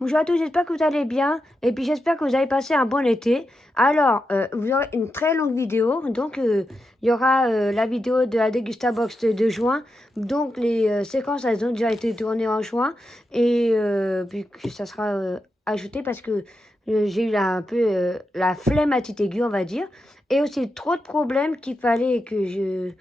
Bonjour à tous, j'espère que vous allez bien et puis j'espère que vous avez passé un bon été. Alors, vous aurez une très longue vidéo, donc il y aura la vidéo de la Degustabox de juin, donc les séquences elles ont déjà été tournées en juin et puis que ça sera ajouté parce que j'ai eu un peu la flemme à titre aigu on va dire et aussi trop de problèmes qu'il fallait que je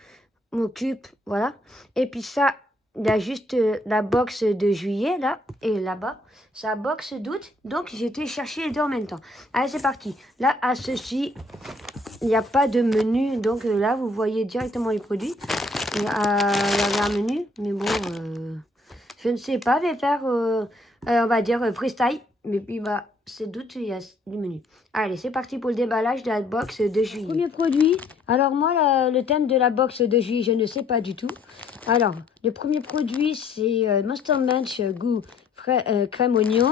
m'occupe, voilà. Et puis ça, il y a juste la box de juillet là et là-bas. C'est la box d'août. Donc j'ai été chercher les deux en même temps. Allez, c'est parti. Là, à ceci, il n'y a pas de menu. Donc là, vous voyez directement les produits. Il y avait un menu. Mais bon, je ne sais pas. Je vais faire, on va dire, freestyle. Mais puis, bah, c'est d'août, il y a du menu. Allez, c'est parti pour le déballage de la box de juillet. Premier produit. Alors moi, le thème de la box de juillet, je ne sais pas du tout. Alors, le premier produit, c'est Monster Munch goût crème oignon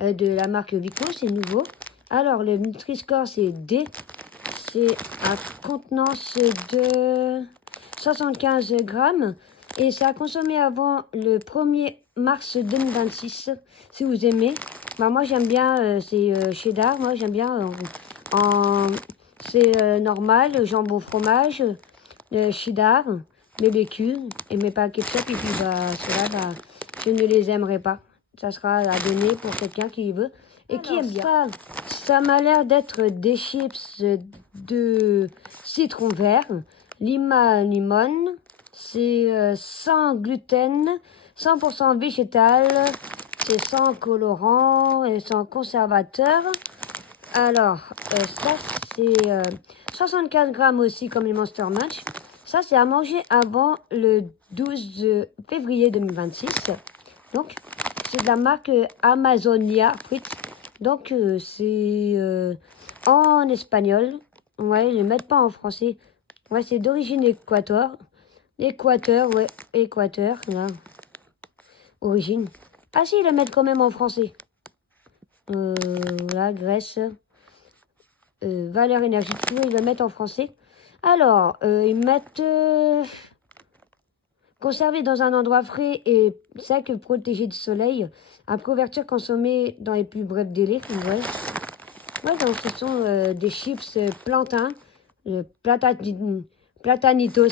de la marque Vico, c'est nouveau. Alors, le Nutri-Score, c'est D. C'est à contenance de 75 grammes. Et ça a consommé avant le 1er mars 2026, si vous aimez. Bah, moi, j'aime bien, c'est cheddar. Moi, j'aime bien c'est normal, jambon fromage, cheddar, BBQ et mes pas ketchup. Et puis, bah, ceux-là, bah, je ne les aimerais pas. Ça sera à donner pour quelqu'un qui veut et qui aime bien. Ça m'a l'air d'être des chips de citron vert, lima limon. C'est sans gluten, 100% végétal, c'est sans colorant et sans conservateur. Alors, ça c'est 75 grammes aussi comme les Monster Munch. Ça c'est à manger avant le 12 février 2026. Donc, c'est de la marque Amazonia Frites. Donc, c'est en espagnol. Ouais, ils ne le mettent pas en français. Ouais, c'est d'origine Équateur. Équateur, ouais, Équateur, là. Origine. Ah si, ils le mettent quand même en français. Voilà, Grèce. Valeur énergétique, ils le mettent en français. Alors, ils mettent... conservé dans un endroit frais et sec, protégé du soleil. À couverture consommée dans les plus brefs délais. Ouais, ouais donc ce sont des chips plantains. Platanitos.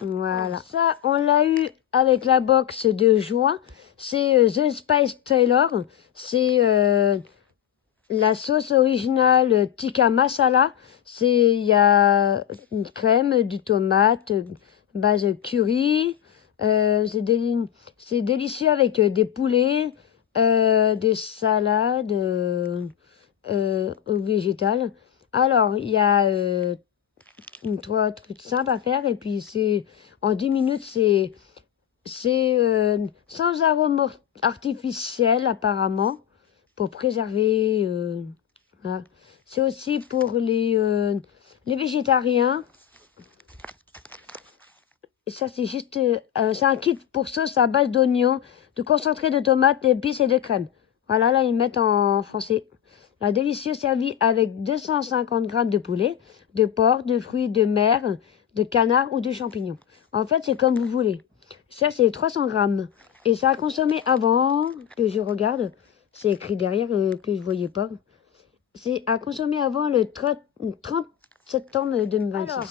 Voilà. Ça, on l'a eu avec la box de juin. C'est The Spice Taylor. C'est la sauce originale tikka masala. Il y a une crème, du tomate, base curry. C'est délicieux avec des poulets, des salades végétales. Alors, il y a trois trucs simples à faire et puis c'est en 10 minutes, c'est sans arôme artificiel apparemment pour préserver. Voilà. C'est aussi pour les végétariens. Et ça, c'est juste. C'est un kit pour sauce à base d'oignons, de concentré de tomates, d'épices et de crème. Voilà, là, ils mettent en français. La délicieuse servie avec 250 grammes de poulet, de porc, de fruits de mer, de canard ou de champignons. En fait, c'est comme vous voulez. Ça, c'est 300 grammes. Et ça a consommé avant que je regarde. C'est écrit derrière que je voyais pas. C'est à consommer avant le 30 septembre 2026. Alors,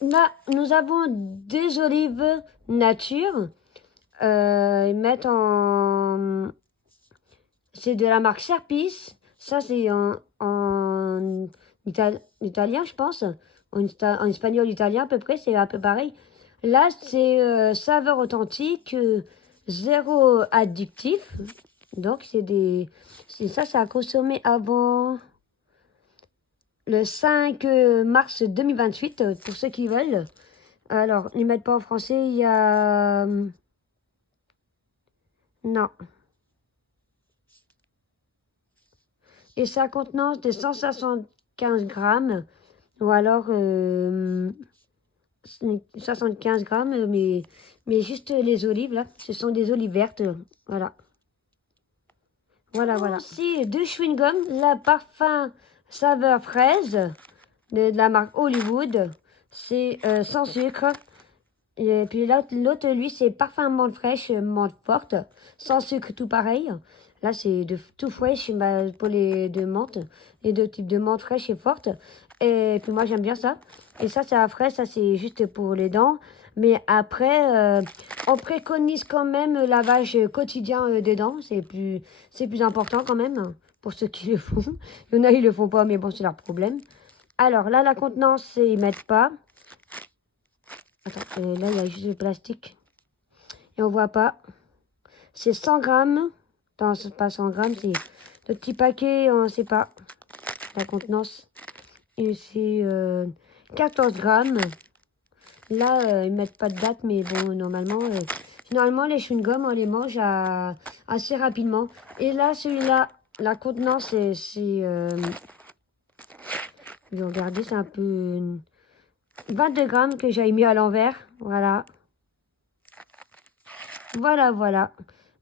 là, nous avons des olives nature. Ils mettent en... C'est de la marque Serpis. Ça, c'est en italien, je pense. En espagnol, italien, à peu près. C'est un peu pareil. Là, c'est saveur authentique, zéro addictif. Donc, c'est ça a consommé avant le 5 mars 2028, pour ceux qui veulent. Alors, ils mettent pas en français, il y a... Non. Et ça a contenance de 175 grammes, ou alors 75 grammes, mais juste les olives, là. Ce sont des olives vertes, voilà. Voilà. Aussi, deux chewing-gums, la parfum saveur fraise de la marque Hollywood. C'est sans sucre. Et puis l'autre, lui, c'est parfum menthe fraîche, menthe forte, sans sucre, tout pareil. Là, c'est de tout fraîche pour les de menthe. Les deux types de menthe fraîche et forte. Et puis moi, j'aime bien ça. Et ça, c'est à fraise. Ça, c'est juste pour les dents. Mais après, on préconise quand même le lavage quotidien des dents. C'est plus important quand même pour ceux qui le font. Il y en a, ils le font pas, mais bon, c'est leur problème. Alors là, la contenance, ils mettent pas. Attends, là, il y a juste le plastique. Et on voit pas. C'est 100 grammes. Non, c'est pas 100 grammes, c'est le petit paquet, on ne sait pas. La contenance. Et c'est 14 grammes. Là, ils mettent pas de date, mais bon, normalement, les chewing-gums, on les mange assez rapidement. Et là, celui-là, la contenance, regardez, c'est un peu 22 grammes que j'ai mis à l'envers. Voilà. Voilà.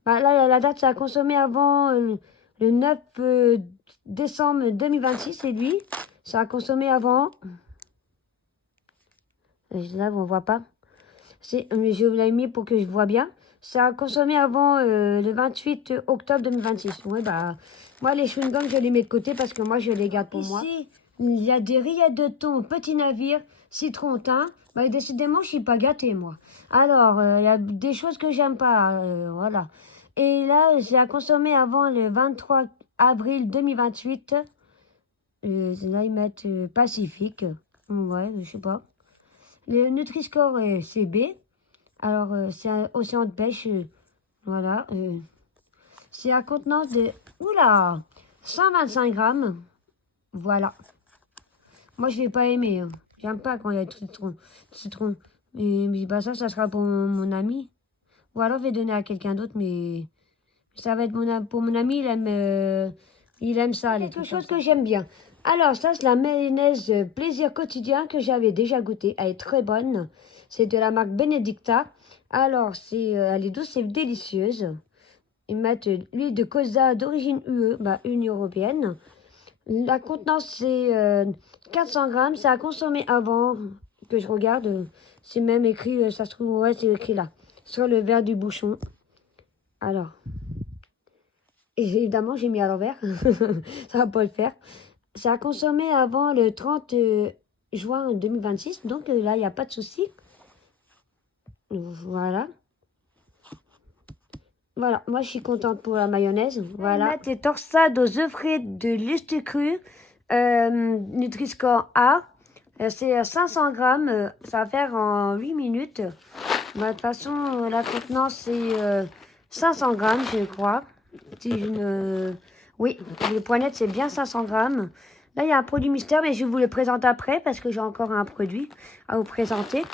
Bah, là, la date, ça a consommé avant le 9 décembre 2026, c'est lui. Ça a consommé avant. Là, on voit pas. Mais je l'ai mis pour que je vois bien. Ça a consommé avant le 28 octobre 2026. Ouais, bah, moi, les chewing-gums, je les mets de côté parce que moi, je les garde pour moi. Ici, il y a des rillettes de thon, petit navire, citron thym. Bah, décidément, je suis pas gâtée, moi. Alors, il y a des choses que j'aime pas, voilà. Et là, ça a consommé avant le 23 avril 2028. Là, ils mettent Pacifique. Ouais, je sais pas. Le Nutri-Score, c'est B. Alors, c'est un océan de pêche. Voilà. C'est à contenance de... Oula 125 grammes. Voilà. Moi, je vais pas aimer. Hein. J'aime pas quand il y a du citron. Mais bah, ça sera pour mon ami. Ou alors, je vais donner à quelqu'un d'autre, mais... Ça va être pour mon ami, il aime ça, les trucs. Quelque chose que j'aime bien. Alors, ça, c'est la mayonnaise plaisir quotidien que j'avais déjà goûté. Elle est très bonne. C'est de la marque Benedicta. Alors, elle est douce et délicieuse. Ils mettent l'huile de colza d'origine UE, Union européenne. La contenance, c'est 400 grammes. C'est à consommer avant que je regarde. C'est même écrit, ça se trouve, ouais, c'est écrit là, sur le verre du bouchon. Alors... Et évidemment, j'ai mis à l'envers. Ça va pas le faire. Ça a consommé avant le 30 juin 2026. Donc là, il n'y a pas de souci. Voilà. Voilà. Moi, je suis contente pour la mayonnaise. Voilà. Mettre les torsades aux œufs frais de l'ust cru. Nutri-Score A. C'est 500 grammes. Ça va faire en 8 minutes. De toute façon, la contenance, c'est 500 grammes, je crois. Oui, les poignettes, c'est bien 500 grammes. Là, il y a un produit mystère, mais je vous le présente après parce que j'ai encore un produit à vous présenter.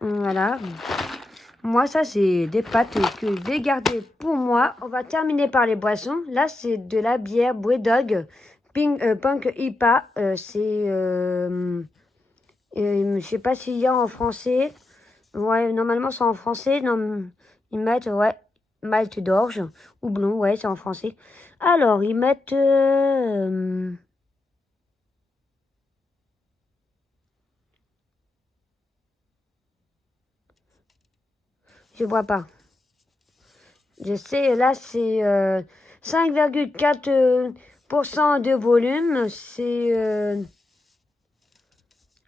Voilà. Moi, ça, c'est des pâtes que je vais garder pour moi. On va terminer par les boissons. Là, c'est de la bière Brewdog Punk IPA. Je sais pas s'il y a en français. Ouais, normalement, c'est en français. Non, ils mettent, ouais. Malte d'orge, houblon, ouais, c'est en français. Alors, ils mettent... je vois pas. Je sais, là, c'est 5,4% de volume.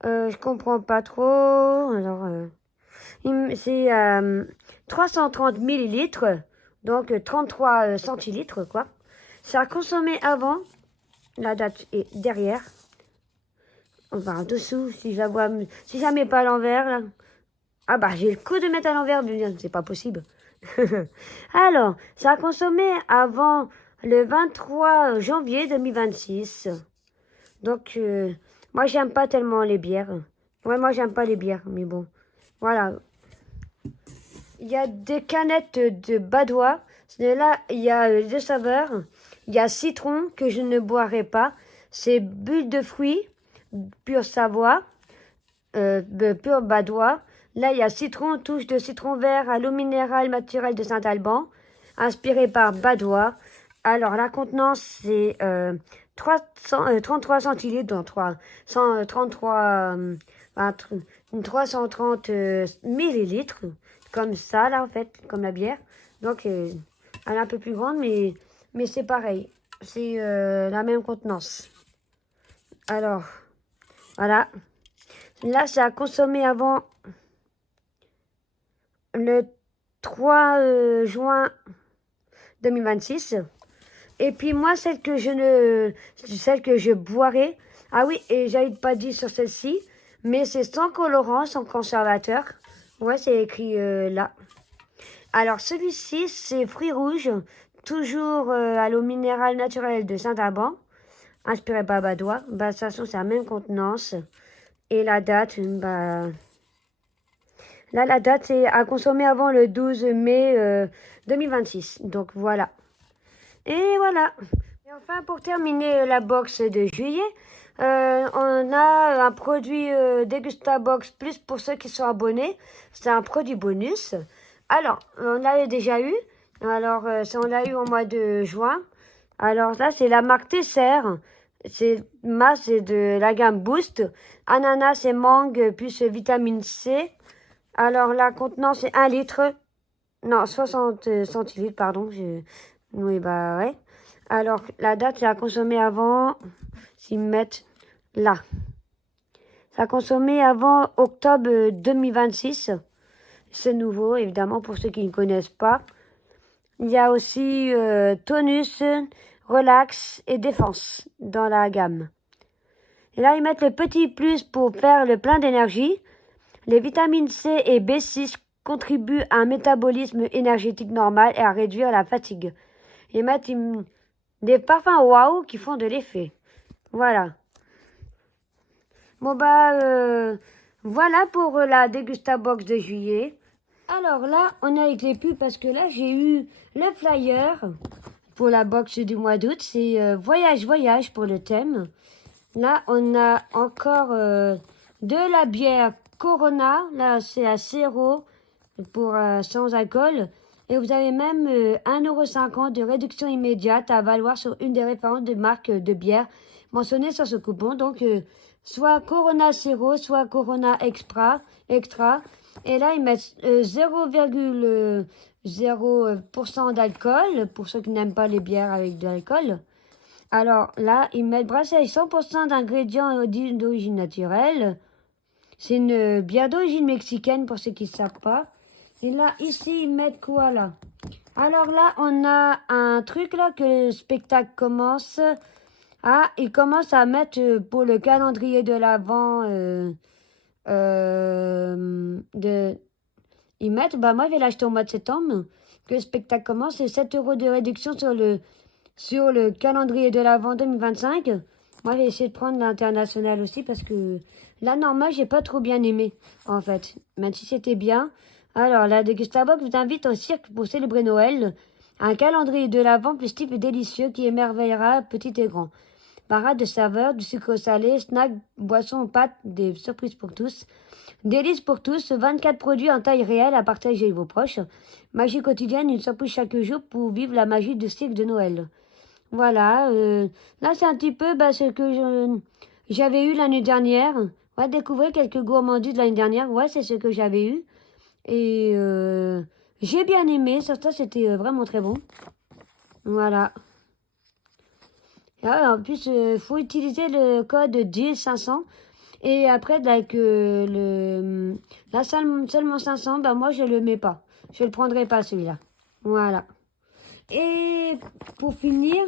Je comprends pas trop. Alors, c'est 330 millilitres. Donc 33 centilitres, quoi. Ça a consommé avant. La date est derrière. Enfin, en dessous, si je mets pas à l'envers, là. Ah bah, j'ai le coup de mettre à l'envers, mais c'est pas possible. Alors, ça a consommé avant le 23 janvier 2026. Donc, moi, j'aime pas tellement les bières. Ouais, moi, j'aime pas les bières, mais bon. Voilà. Il y a des canettes de Badois. Là, il y a deux saveurs. Il y a citron que je ne boirai pas. C'est bulle de fruits, pure Savoie, pure Badois. Là, il y a citron, touche de citron vert à l'eau minérale naturelle de Saint-Alban, inspiré par Badois. Alors, la contenance, c'est 33 centilitres, donc 330 millilitres, comme ça, là, en fait, comme la bière. Donc, elle est un peu plus grande, mais mais c'est pareil. C'est la même contenance. Alors, voilà. Là, c'est à consommer avant le 3 juin 2026. Et puis moi, celle que je boirai. Ah oui, et j'avais pas dit sur celle-ci, mais c'est sans colorant, sans conservateur. Ouais, c'est écrit là. Alors celui-ci, c'est fruits rouges, toujours à l'eau minérale naturelle de Saint-Alban, inspiré par Badois. Bah, de toute façon, c'est la même contenance. Et la date, bah... Là, la date, c'est à consommer avant le 12 mai 2026. Donc voilà. Et voilà. Et enfin, pour terminer la box de juillet, on a un produit Degustabox Plus pour ceux qui sont abonnés. C'est un produit bonus. Alors, on l'avait déjà eu. Alors, ça, on l'a eu au mois de juin. Alors là, c'est la marque Tesser. C'est de la gamme Boost. Ananas et mangue plus vitamine C. Alors, la contenance, c'est 1 litre. Non, 60 centilitres, pardon. Oui, bah ouais. Alors, la date, c'est à consommer avant, s'ils mettent là. C'est à consommer avant octobre 2026. C'est nouveau, évidemment, pour ceux qui ne connaissent pas. Il y a aussi tonus, relax et défense dans la gamme. Et là, ils mettent le petit plus pour faire le plein d'énergie. Les vitamines C et B6 contribuent à un métabolisme énergétique normal et à réduire la fatigue. Ils mettent des parfums waouh qui font de l'effet. Voilà. Bon bah voilà pour la Degustabox de juillet. Alors là, on a avec les pubs parce que là j'ai eu le flyer pour la box du mois d'août. C'est voyage pour le thème. Là, on a encore de la bière Corona. Là, c'est à 0 pour sans alcool. Et vous avez même 1,50 € de réduction immédiate à valoir sur une des références de marque de bière mentionnées sur ce coupon. Donc, soit Corona Zero, soit Corona Extra. Et là, ils mettent 0,0% d'alcool pour ceux qui n'aiment pas les bières avec de l'alcool. Alors là, ils mettent brassé avec 100% d'ingrédients d'origine naturelle. C'est une bière d'origine mexicaine pour ceux qui ne savent pas. Et là, ici, ils mettent quoi là? Alors là, on a un truc là que le spectacle commence. Ah, ils commencent à mettre pour le calendrier de l'Avent ils mettent, bah moi je vais l'acheter au mois de septembre, que le spectacle commence, c'est 7 € de réduction sur le calendrier de l'Avent 2025. Moi j'ai essayé de prendre l'international aussi parce que la normale j'ai pas trop bien aimé en fait, même si c'était bien. Alors la Degustabox vous invite au cirque pour célébrer Noël. Un calendrier de l'Avent festif et délicieux qui émerveillera petit et grand. Parade de saveurs, du sucre salé, snacks, boissons, pâtes, des surprises pour tous. Délices pour tous, 24 produits en taille réelle à partager avec vos proches. Magie quotidienne, une surprise chaque jour pour vivre la magie du cycle de Noël. Voilà, là c'est un petit peu ce que j'avais eu l'année dernière. On va découvrir quelques gourmandises de l'année dernière. Ouais, c'est ce que j'avais eu. Et j'ai bien aimé, ça c'était vraiment très bon. Voilà. Ah, en plus, faut utiliser le code DIL500. Et après, là, seulement 500, bah moi, je le mets pas. Je le prendrai pas, celui-là. Voilà. Et pour finir,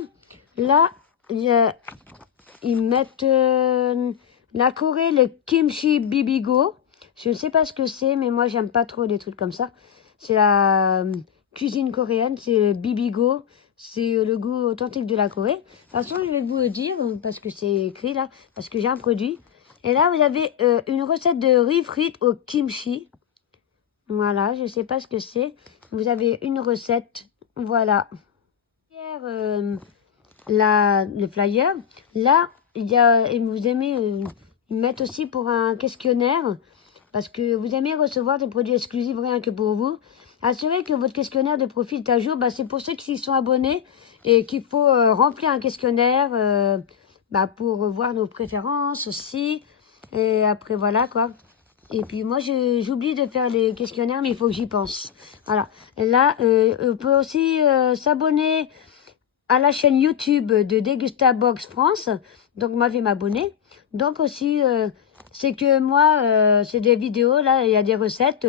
là, ils mettent la Corée, le kimchi bibigo. Je ne sais pas ce que c'est, mais moi, j'aime pas trop les trucs comme ça. C'est la cuisine coréenne, c'est le bibigo. C'est le goût authentique de la Corée. De toute façon, je vais vous le dire, parce que c'est écrit là, parce que j'ai un produit. Et là, vous avez une recette de riz frites au kimchi. Voilà, je ne sais pas ce que c'est. Vous avez une recette, voilà. Le flyer. Là, et vous aimez, ils mettent aussi pour un questionnaire, parce que vous aimez recevoir des produits exclusifs rien que pour vous. Assurez que votre questionnaire de profil est à jour. Bah, c'est pour ceux qui s'y sont abonnés et qu'il faut remplir un questionnaire pour voir nos préférences aussi. Et après, voilà quoi. Et puis moi, j'oublie de faire les questionnaires, mais il faut que j'y pense. Voilà. Et là, on peut aussi s'abonner à la chaîne YouTube de Degustabox France. Donc, moi, je vais m'abonner. Donc, aussi, c'est que moi, c'est des vidéos, là, il y a des recettes.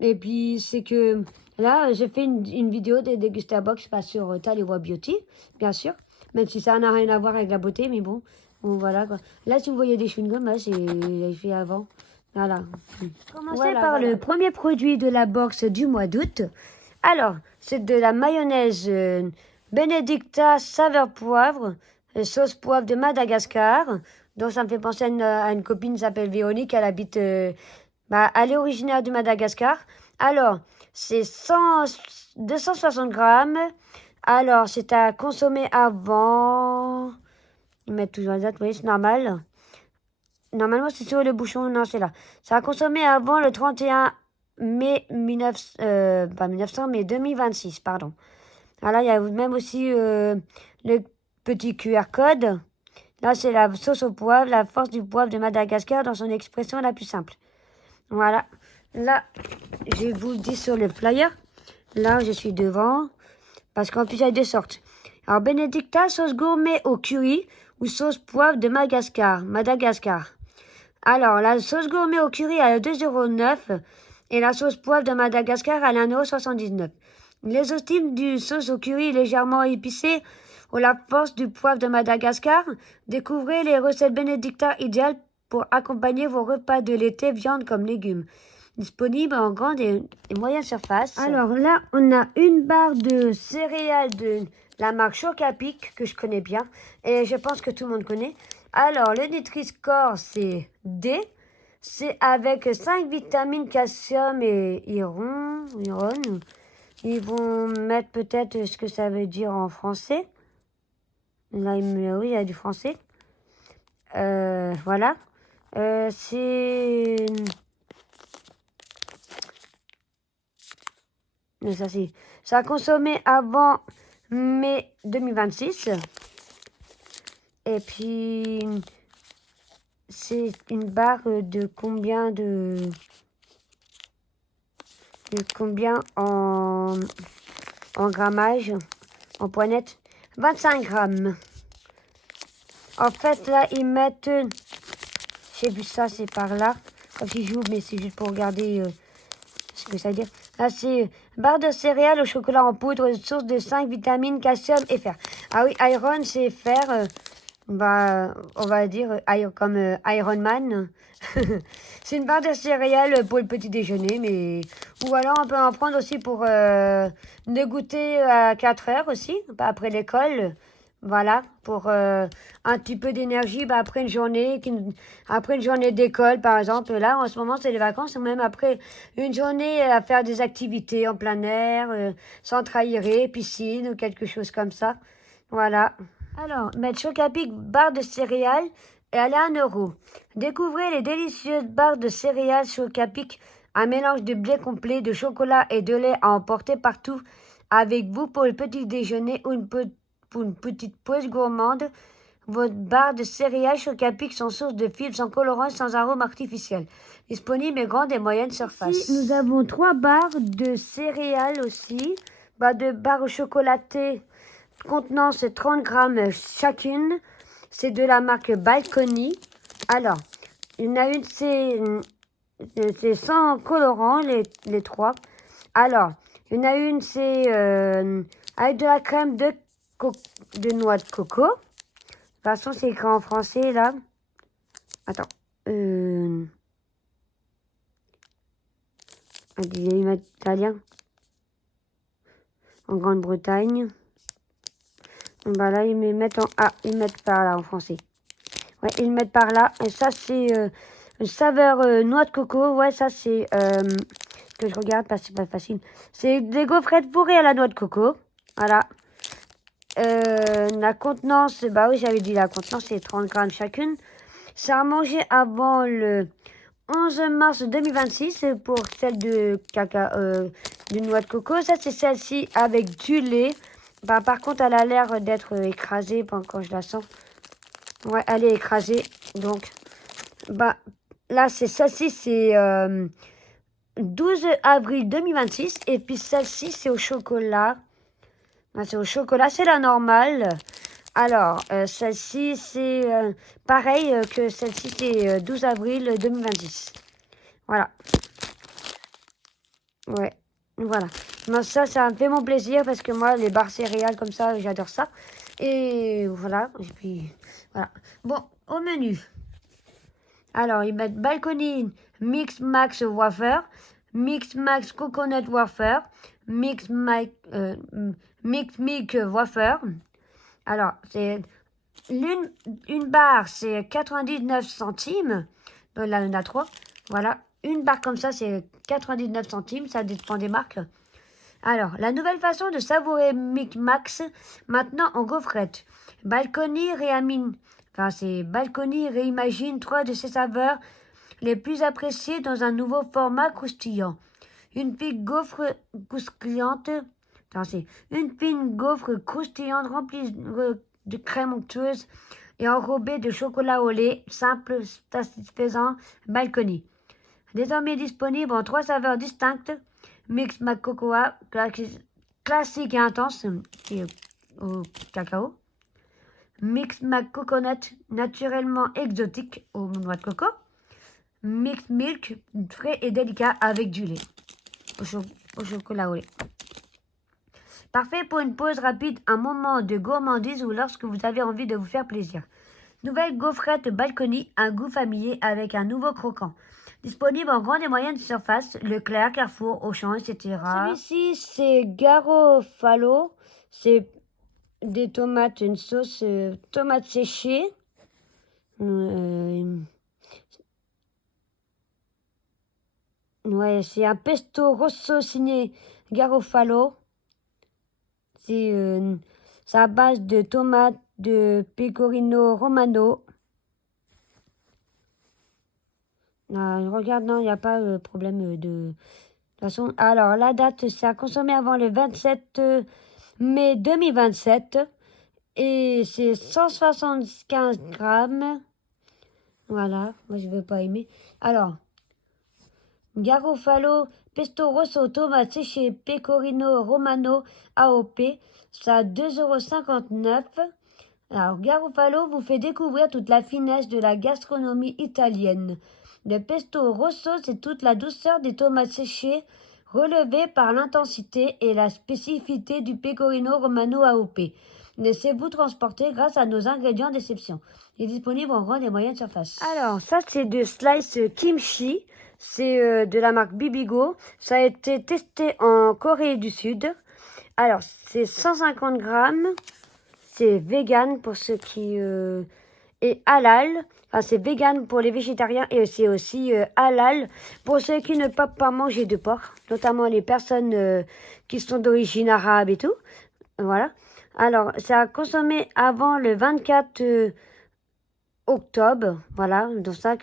Et puis, c'est que là, j'ai fait une vidéo de Degustabox pas sur Taliwa Beauty, bien sûr. Même si ça n'a rien à voir avec la beauté, mais bon, voilà quoi. Là, si vous voyez des chewing-gums, là, c'est fait avant. Voilà. Commencer par le premier produit de la box du mois d'août. Alors, c'est de la mayonnaise Benedicta saveur poivre, sauce poivre de Madagascar. Donc, ça me fait penser à une copine qui s'appelle Véronique. Elle habite, elle est originaire du Madagascar. Alors, c'est 260 grammes. Alors, c'est à consommer avant. Ils mettent toujours la date, oui, c'est normal. Normalement, c'est sur le bouchon. Non, c'est là. Ça a consommé avant le 31 mai 1900, mais 2026, pardon. Alors là, il y a même aussi le petit QR code. Là, c'est la sauce au poivre, la force du poivre de Madagascar dans son expression la plus simple. Voilà. Là, je vous le dis sur le flyer. Là, je suis devant. Parce qu'en plus, il y a deux sortes. Alors, Benedicta, sauce gourmet au curry ou sauce poivre de Madagascar. Alors, la sauce gourmet au curry à 2,09 € et la sauce poivre de Madagascar à 1,79 €. Les estimes du sauce au curry légèrement épicée ou la force du poivre de Madagascar. Découvrez les recettes Benedicta idéales pour accompagner vos repas de l'été, viande comme légumes. Disponible en grande et moyenne surface. Alors là, on a une barre de céréales de la marque Chocapic, que je connais bien, et je pense que tout le monde connaît. Alors, le Nutri-Score, c'est D. C'est avec 5 vitamines, calcium et iron. Ils vont mettre peut-être ce que ça veut dire en français. Là, oui, il y a du français. Voilà. C'est... Mais ça a consommé avant mai 2026. Et puis, c'est une barre de combien en grammage, en poignette? 25 grammes. En fait, là, ils mettent, j'ai vu ça, c'est par là. Comme si j'ouvre, mais c'est juste pour regarder ce que ça veut dire. Là, c'est barre de céréales au chocolat en poudre, source de 5 vitamines, calcium et fer. Ah oui, iron, c'est fer. On va dire comme Iron Man. C'est une barre de céréales pour le petit déjeuner, mais ou alors on peut en prendre aussi pour dégoûter à 4 heures aussi, après l'école. Voilà, pour un petit peu d'énergie après après une journée d'école, par exemple. Là, en ce moment, c'est les vacances, ou même après une journée à faire des activités en plein air, centre aéré, piscine ou quelque chose comme ça. Voilà. Alors, mettre Chocapic barre de céréales et elle est à 1 €. Découvrez les délicieuses barres de céréales Chocapic, un mélange de blé complet, de chocolat et de lait à emporter partout avec vous pour le petit déjeuner ou pour une petite pause gourmande. Votre barre de céréales Chocapic sont source de fibres sans colorant, sans arôme artificiel. Disponible et grande et moyenne surface. Ici, nous avons 3 barres de céréales aussi. De barres chocolatées contenant 30 grammes chacune. C'est de la marque Balcony. Alors, il y en a une, c'est sans colorant, les 3. Alors, il y en a une, c'est avec de la crème de noix de coco. De toute façon, c'est écrit en français, là. Attends. Ils mettent italien. En Grande-Bretagne. Là, ils me mettent ils mettent par là en français. Ouais, ils mettent par là. Et ça, c'est une saveur noix de coco. Ouais, ça, c'est que je regarde parce que c'est pas facile. C'est des gaufrettes fourrées à la noix de coco. Voilà. La contenance, oui, j'avais dit la contenance, c'est 30 grammes chacune. Ça a mangé avant le 11 mars 2026 pour celle de noix de coco. Ça, c'est celle-ci avec du lait. Par contre, elle a l'air d'être écrasée quand je la sens. Ouais, elle est écrasée. Donc, là, c'est celle-ci, c'est 12 avril 2026. Et puis celle-ci, c'est au chocolat. Ah, c'est au chocolat, c'est la normale. Alors, celle-ci, c'est pareil que celle-ci, c'est 12 avril 2026. Voilà. Ouais, voilà. Moi, ça me fait mon plaisir parce que moi, les barres céréales comme ça, j'adore ça. Et voilà. Et puis, voilà. Bon, au menu. Alors, ils mettent Balconine Mix Max Wafer, Mix Max Coconut Wafer, Mix Milk Wafer. Alors, c'est une barre, c'est 99 centimes. Donc là, il y en a 3. Voilà. Une barre comme ça, c'est 99 centimes. Ça dépend des marques. Alors, la nouvelle façon de savourer Mic Max, maintenant en gaufrette. Balcony réamine. Enfin, c'est Balcony réimagine 3 de ses saveurs les plus appréciées dans un nouveau format croustillant. Une fine gaufre croustillante. Attends, c'est une fine gaufre croustillante remplie de crème onctueuse et enrobée de chocolat au lait, simple, satisfaisant, Balcony. Désormais disponible en 3 saveurs distinctes, Mix Mac Cocoa, classique et intense, et au cacao. Mix Mac Coconut, naturellement exotique, aux noix de coco. Mix Milk, frais et délicat avec du lait, au chocolat au lait. Parfait pour une pause rapide, un moment de gourmandise ou lorsque vous avez envie de vous faire plaisir. Nouvelle gaufrette Balcony, un goût familier avec un nouveau croquant. Disponible en grande et moyenne surface, Leclerc, Carrefour, Auchan, etc. Celui-ci, c'est Garofalo. C'est des tomates, une sauce tomate séchée. Ouais, c'est un pesto rosso signé Garofalo. C'est à base de tomates, de pecorino romano. Regarde, non, il n'y a pas de problème de façon. Alors, la date, c'est à consommer avant le 27 mai 2027. Et c'est 175 grammes. Voilà, moi je ne veux pas aimer. Alors, Garofalo, pesto rosso, tomate séchée, pecorino romano, AOP, ça a 2,59 €. Alors, Garofalo vous fait découvrir toute la finesse de la gastronomie italienne. Le pesto rosso, c'est toute la douceur des tomates séchées, relevée par l'intensité et la spécificité du pecorino romano AOP. Laissez-vous transporter grâce à nos ingrédients d'exception. Il est disponible en grande et moyenne surface. Alors, ça, c'est de slice kimchi. C'est de la marque Bibigo. Ça a été testé en Corée du Sud. Alors, c'est 150 grammes. C'est vegan pour ceux qui... et halal. Enfin, c'est vegan pour les végétariens et c'est aussi halal pour ceux qui ne peuvent pas manger de porc. Notamment les personnes qui sont d'origine arabe et tout. Voilà. Alors, ça a consommé avant le 24 octobre. Voilà. Donc ça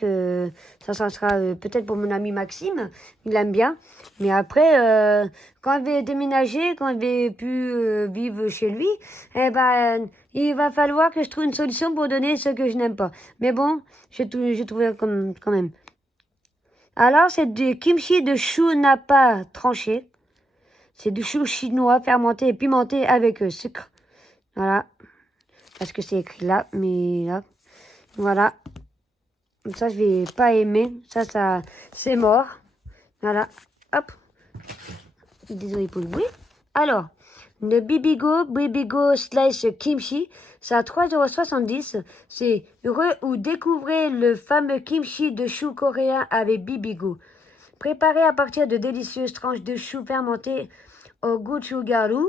sera peut-être pour mon ami Maxime. Il aime bien. Mais après, quand il va déménager, quand il va plus vivre chez lui, eh ben, il va falloir que je trouve une solution pour donner ce que je n'aime pas. Mais bon, j'ai trouvé quand même. Alors, c'est du kimchi de chou napa tranché. C'est du chou chinois fermenté et pimenté avec sucre. Voilà. Parce que c'est écrit là, mais là. Voilà. Ça, je vais pas aimer. Ça, c'est mort. Voilà. Hop. Désolé pour le bruit. Alors, le Bibigo Slice Kimchi, c'est à 3,70 €. C'est heureux ou découvrez le fameux kimchi de chou coréen avec Bibigo. Préparé à partir de délicieuses tranches de chou fermentées au gochugaru,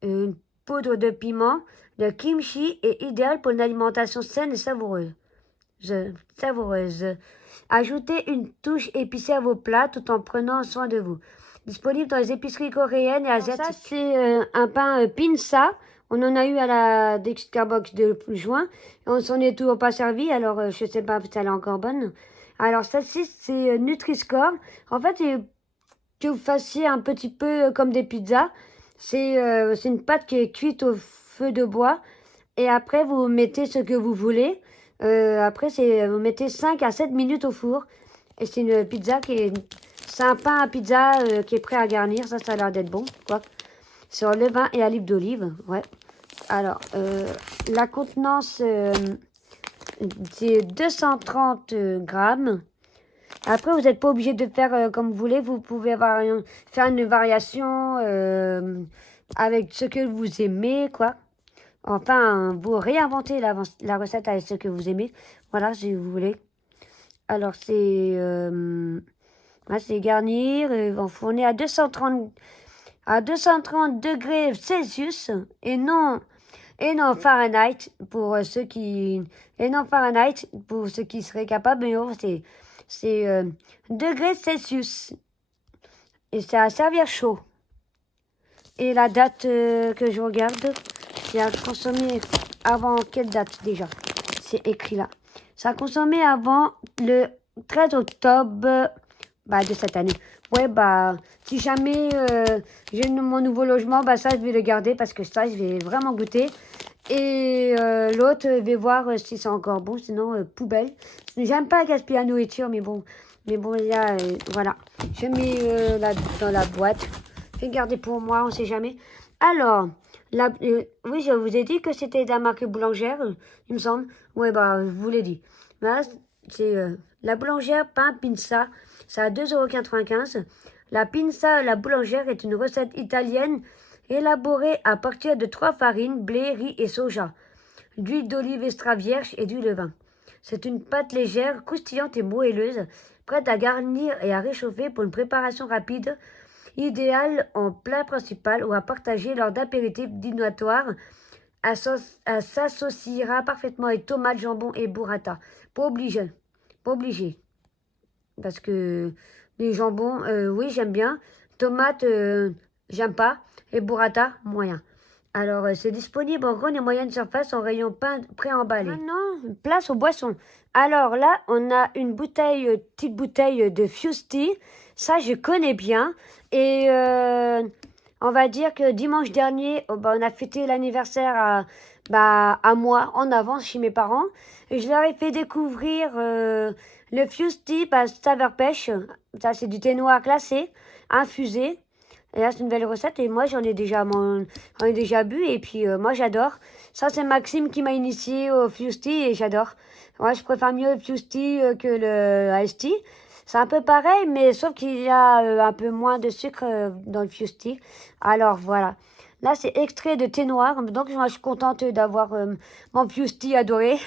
une poudre de piment, le kimchi est idéal pour une alimentation saine et savoureuse. Ajoutez une touche épicée à vos plats tout en prenant soin de vous. Disponible dans les épiceries coréennes et asiatiques. Ça, c'est un pain pinsa. On en a eu à la Dexter Box de juin. On s'en est toujours pas servi, alors je sais pas si elle est encore bonne. Alors, celle-ci, c'est Nutri-Score. En fait, c'est que vous fassiez un petit peu comme des pizzas. C'est une pâte qui est cuite au feu de bois. Et après, vous mettez ce que vous voulez. Après, vous mettez 5 à 7 minutes au four. Et c'est une pizza c'est un pain à pizza qui est prêt à garnir. Ça a l'air d'être bon, quoi. sur levain et à l'huile d'olive. Ouais. Alors, la contenance, c'est 230 grammes. Après, vous n'êtes pas obligé de faire comme vous voulez. Vous pouvez faire une variation avec ce que vous aimez, quoi. Enfin, vous réinventez la recette avec ce que vous aimez. Voilà, si vous voulez. Alors, c'est garnir, enfourner à 230 degrés Celsius et non Fahrenheit pour ceux qui seraient capables. Mais bon, c'est degrés Celsius et c'est à servir chaud. Et la date que je regarde, c'est à consommer avant quelle date déjà? C'est écrit là. Ça a consommé avant le 13 octobre de cette année. Ouais, si jamais j'ai mon nouveau logement, ça, je vais le garder parce que ça, je vais vraiment goûter. Et l'autre, je vais voir si c'est encore bon, sinon poubelle. J'aime pas gaspiller la nourriture, mais bon, là, voilà. Je mets dans la boîte. Je vais garder pour moi, on sait jamais. Alors, oui, je vous ai dit que c'était de la marque boulangère, il me semble. Ouais, je vous l'ai dit. Là, c'est la boulangère pain pinza. Ça a 2,95 €. La pinza, la boulangère, est une recette italienne élaborée à partir de 3 farines, blé, riz et soja, d'huile d'olive extra vierge et d'huile de vin. C'est une pâte légère, croustillante et moelleuse, prête à garnir et à réchauffer pour une préparation rapide, idéale en plat principal ou à partager lors d'apéritifs dînatoires. Elle s'associera parfaitement avec tomates, jambon et burrata. Pas obligé. Pas obligé. Parce que les jambons, oui, j'aime bien. Tomates, j'aime pas. Et burrata, moyen. Alors, c'est disponible en grande et moyenne surface en rayon pain préemballé. Maintenant, place aux boissons. Alors là, on a une petite bouteille de Fusti. Ça, je connais bien. Et on va dire que dimanche dernier, on a fêté l'anniversaire à moi, en avance, chez mes parents. Et je leur ai fait découvrir le Fusti saveur pêche. Ça, c'est du thé noir glacé, infusé. Et là, c'est une belle recette. Et moi, j'en ai déjà bu. Et puis, moi, j'adore. Ça, c'est Maxime qui m'a initié au Fusti et j'adore. Moi, je préfère mieux le Fusti que le Iced Tea. C'est un peu pareil, mais sauf qu'il y a un peu moins de sucre dans le Fusti. Alors, voilà. Là, c'est extrait de thé noir. Donc, moi, je suis contente d'avoir mon Fusti adoré.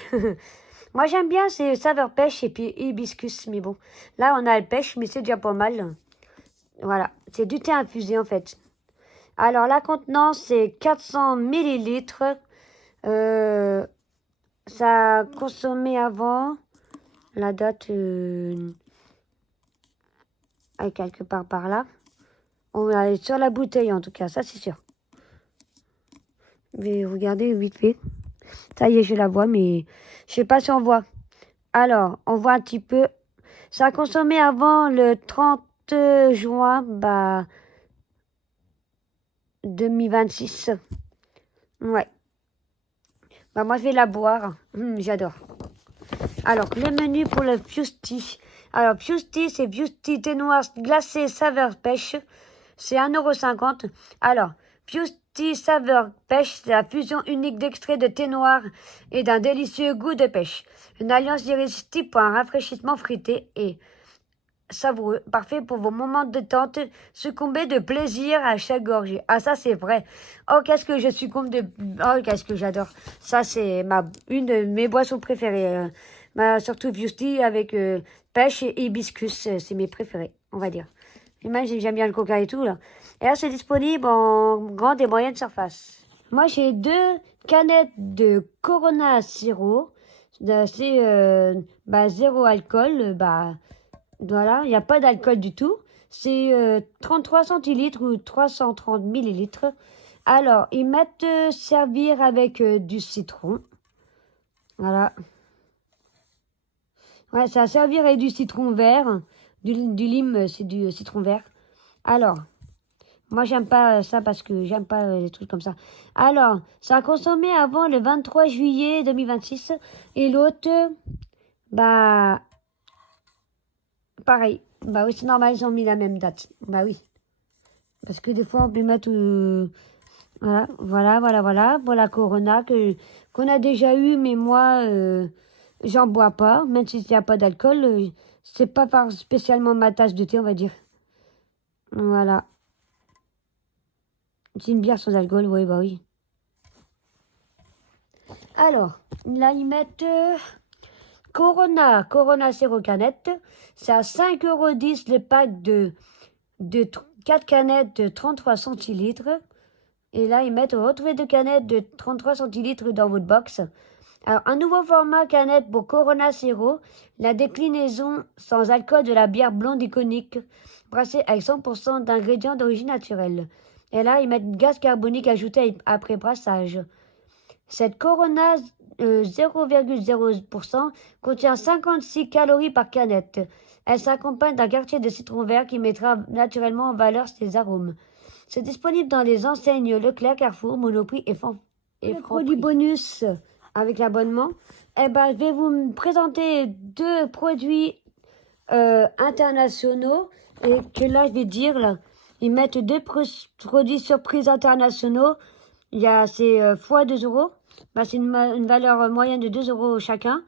Moi, j'aime bien ces saveurs pêche et puis hibiscus. Mais bon, là, on a le pêche, mais c'est déjà pas mal. Voilà, c'est du thé infusé en fait. Alors la contenance c'est 400 millilitres. Ça a consommé avant. La date est quelque part par là. On est sur la bouteille en tout cas, ça c'est sûr. Je vais regarder vite fait. Ça y est, je la vois, mais je sais pas si on voit. Alors, on voit un petit peu. Ça a consommé avant le 30 juin, 2026. Ouais. Moi, je vais la boire. J'adore. Alors, le menu pour le Fusti. Alors, Fusti, c'est Fusti thé noir glacé saveur pêche. C'est 1,50 €. Alors, Fusti saveur pêche, c'est la fusion unique d'extrait de thé noir et d'un délicieux goût de pêche. Une alliance irrésistible pour un rafraîchissement frité et savoureux, parfait pour vos moments de détente, succomber de plaisir à chaque gorgée. Ah, ça, c'est vrai. Oh, qu'est-ce que je succombe Oh, qu'est-ce que j'adore. Ça, c'est une de mes boissons préférées. Surtout Fusti avec pêche et hibiscus. C'est mes préférés, on va dire. Imagine, j'aime bien le coca et tout, là. Et là, c'est disponible en grande et moyenne surface. Moi, j'ai 2 canettes de Corona Zero. C'est zéro alcool. Voilà, il n'y a pas d'alcool du tout. C'est 33 centilitres ou 330 millilitres. Alors, ils mettent servir avec du citron. Voilà. Ouais, c'est à servir avec du citron vert. Du lime, c'est du citron vert. Alors, moi, j'aime pas ça parce que j'aime pas les trucs comme ça. Alors, ça a consommé avant le 23 juillet 2026. Et l'autre, pareil. Oui, c'est normal, ils ont mis la même date. Oui. Parce que des fois, on peut mettre Voilà. Pour la Corona qu'on a déjà eu, mais moi, j'en bois pas. Même s'il n'y a pas d'alcool, c'est pas spécialement ma tasse de thé, on va dire. Voilà. C'est une bière sans alcool, oui, bah oui. Alors, là, ils mettent Corona Zéro canette. C'est à 5,10 € le pack de 4 canettes de 33 centilitres. Et là, ils mettent retrouver 2 canettes de 33 centilitres dans votre box. Alors, un nouveau format canette pour Corona Zéro, la déclinaison sans alcool de la bière blonde iconique, brassée avec 100% d'ingrédients d'origine naturelle. Et là, ils mettent gaz carbonique ajouté après brassage. Cette Corona 0,0% contient 56 calories par canette. Elle s'accompagne d'un quartier de citron vert qui mettra naturellement en valeur ses arômes. C'est disponible dans les enseignes Leclerc, Carrefour, Monoprix et Franprix. Produit bonus avec l'abonnement. Eh ben, je vais vous présenter 2 produits internationaux et que là, je vais dire, là, ils mettent 2 produits surprises internationaux. Il y a fois 2 €. Bah, c'est une valeur moyenne de 2 € chacun.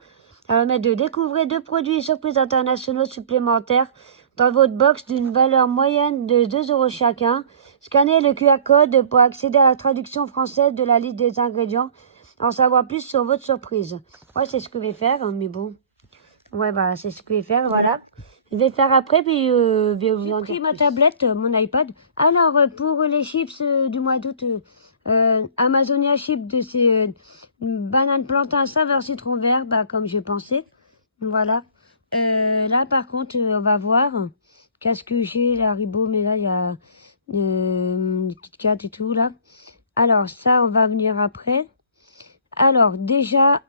Alors, mettre de découvrir 2 produits surprises internationaux supplémentaires dans votre box d'une valeur moyenne de 2 € chacun. Scannez le QR code pour accéder à la traduction française de la liste des ingrédients. En savoir plus sur votre surprise. Ouais, c'est ce que je vais faire, hein, mais bon. Ouais, bah, c'est ce que je vais faire, voilà. Je vais faire après, puis je vais vous en dire plus. Ma tablette, mon iPad. Alors, pour les chips du mois d'août, Amazonia Chips de ces bananes plantain saveur citron vert, bah, comme je pensais. Voilà. Là, par contre, on va voir. Qu'est-ce que j'ai, la Haribo, mais là, il y a Kit Kat et tout, là. Alors, ça, on va venir après. Alors, déjà,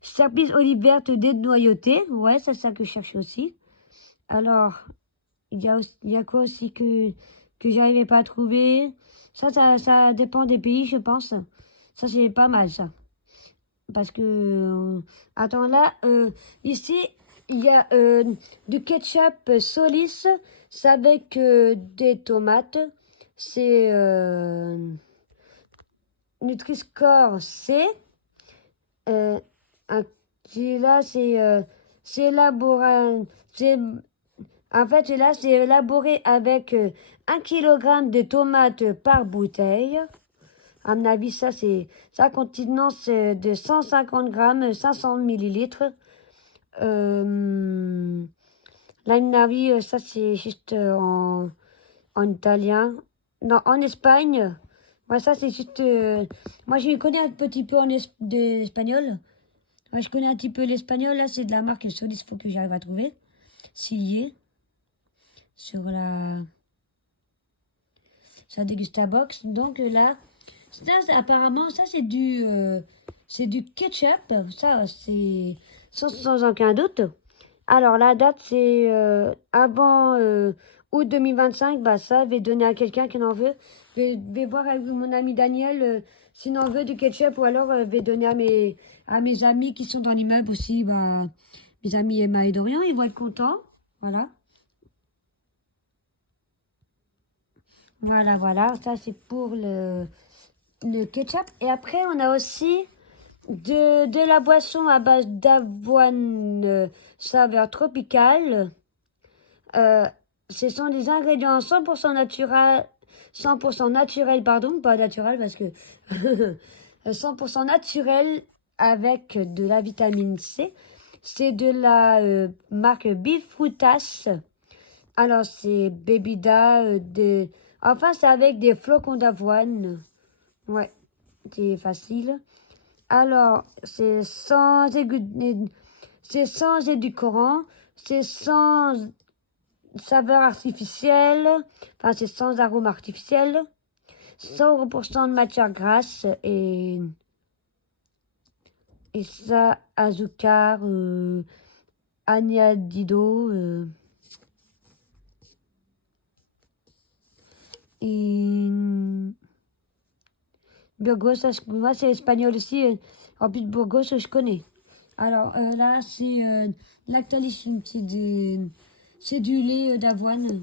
service olive verte dénoyautée. Ouais, c'est ça que je cherche aussi. Alors, il y a quoi aussi que j'arrivais pas à trouver. Ça dépend des pays, je pense. Ça, c'est pas mal, ça. Parce que, attends, là, ici, il y a du ketchup Solis. C'est avec des tomates. C'est Nutri-Score C. Là, c'est élaboré. En fait, là, c'est élaboré avec 1 kg de tomates par bouteille. À mon avis, ça contenance de 150 grammes, 500 millilitres. Là, à mon avis, ça, c'est juste en italien. Non, en Espagne. Ouais, ça, c'est juste... moi, je connais un petit peu d'espagnol. Ouais, je connais un petit peu l'espagnol. Là, c'est de la marque Solis. Il faut que j'arrive à trouver. S'il y est. Sur la Degustabox. Donc là, ça, apparemment, ça c'est du ketchup. Ça, c'est sans aucun doute. Alors la date, c'est avant août 2025. Bah ça, je vais donner à quelqu'un qui en veut. Je vais voir avec mon ami Daniel s'il en veut du ketchup, ou alors je vais donner à mes amis qui sont dans l'immeuble aussi. Bah, mes amis Emma et Dorian, ils vont être contents. Voilà. Voilà, ça c'est pour le ketchup. Et après, on a aussi de la boisson à base d'avoine saveur tropicale. Ce sont des ingrédients 100% naturels, 100% naturels, pardon, pas naturel parce que 100% naturel avec de la vitamine C. C'est de la marque Bifrutas. Alors, c'est Bébida, enfin, c'est avec des flocons d'avoine. Ouais, c'est facile. Alors, c'est sans édulcorant, c'est sans saveur artificielle, enfin, c'est sans arôme artificiel, 100% de matière grasse et ça, azúcar, añadido, et Burgos, moi c'est espagnol aussi. En plus, Burgos, je connais. Alors là, c'est Lactalis, C'est du lait d'avoine.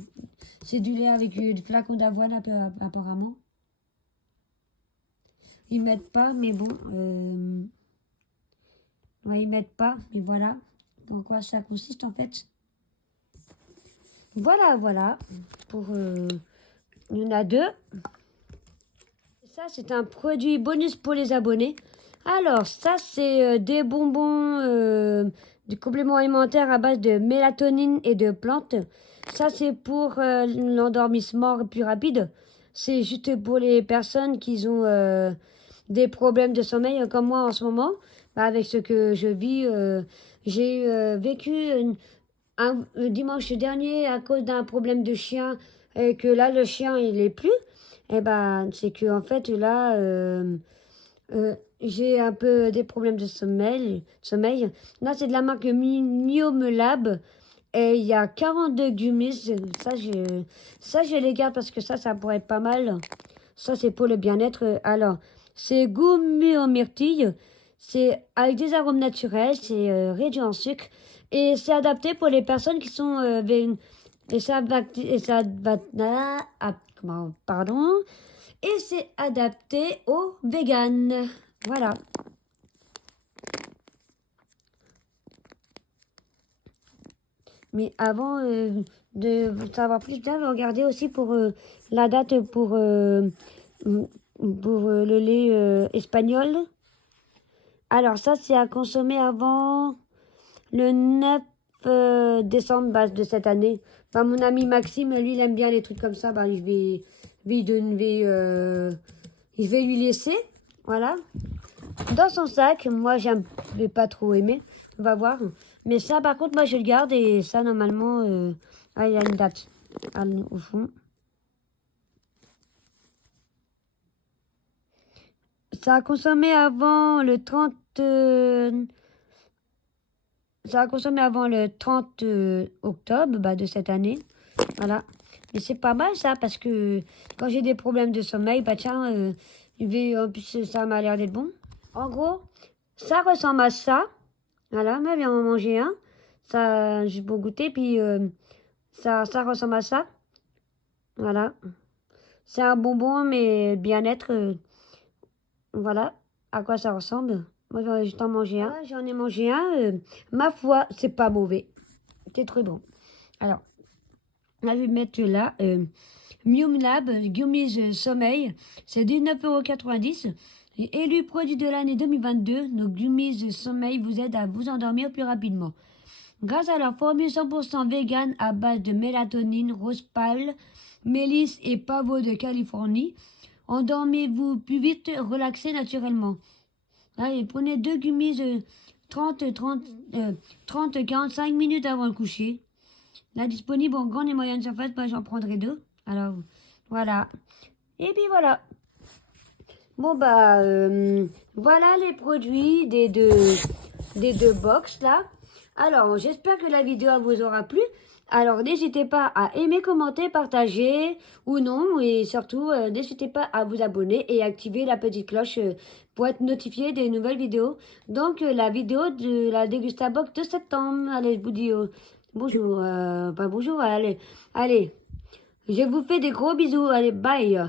C'est du lait avec du flacon d'avoine apparemment. Ils mettent pas, mais bon. Ouais, ils mettent pas, mais voilà. Pourquoi ça consiste en fait. Voilà, voilà. Pour, il y en a 2. Ça, c'est un produit bonus pour les abonnés. Alors, ça, c'est des bonbons, du complément alimentaire à base de mélatonine et de plantes. Ça, c'est pour l'endormissement plus rapide. C'est juste pour les personnes qui ont des problèmes de sommeil, comme moi en ce moment. Bah, avec ce que je vis, j'ai vécu un dimanche dernier à cause d'un problème de chien et que là, le chien, il est plus. Eh ben, c'est que en fait, là, j'ai un peu des problèmes de sommeil. Là, c'est de la marque Miomelab. Et il y a 42 gummies. Ça, je les garde parce que ça pourrait être pas mal. Ça, c'est pour le bien-être. Alors, c'est goût myrtille. C'est avec des arômes naturels. C'est réduit en sucre. Et c'est adapté pour les personnes qui sont pardon. Et c'est adapté aux véganes. Voilà. Mais avant de savoir plus, bien, regardez aussi pour la date pour le lait espagnol. Alors ça, c'est à consommer avant le 9 décembre de cette année. Enfin, mon ami Maxime, lui, il aime bien les trucs comme ça. Bah, je vais lui laisser. Voilà. Dans son sac, moi, je vais pas trop aimer. On va voir. Mais ça, par contre, moi, je le garde. Et ça, normalement, il y a une date au fond. Ça a consommé avant le 30... ça a consommé avant le 30 octobre de cette année. Voilà. Mais c'est pas mal ça, parce que quand j'ai des problèmes de sommeil, bah tiens, en plus ça m'a l'air d'être bon. En gros, ça ressemble à ça. Voilà, on vient en manger un. Ça, juste pour goûter, puis ça ressemble à ça. Voilà. C'est un bonbon, mais bien-être. Voilà à quoi ça ressemble. Moi, j'en ai juste en mangé un. Voilà, j'en ai mangé un. Ma foi, c'est pas mauvais. C'est très bon. Alors, là, je vais mettre là. Mium Lab, Gummies Sommeil. C'est 19,90 €. Et élu produit de l'année 2022, nos Gummies Sommeil vous aident à vous endormir plus rapidement. Grâce à leur formule 100% vegan à base de mélatonine, rose pâle, mélisse et pavot de Californie, endormez-vous plus vite, relaxez naturellement. Allez, prenez 2 gummies 30-45 minutes avant le coucher. Là, disponible en grande et moyenne surface, j'en prendrai 2. Alors, voilà. Et puis voilà. Bon, voilà les produits des deux box là. Alors, j'espère que la vidéo vous aura plu. Alors, n'hésitez pas à aimer, commenter, partager ou non. Et surtout, n'hésitez pas à vous abonner et activer la petite cloche pour être notifié des nouvelles vidéos. Donc, la vidéo de la Dégustabox de septembre. Allez, je vous dis bonjour. Pas bonjour, allez. Je vous fais des gros bisous. Allez, bye.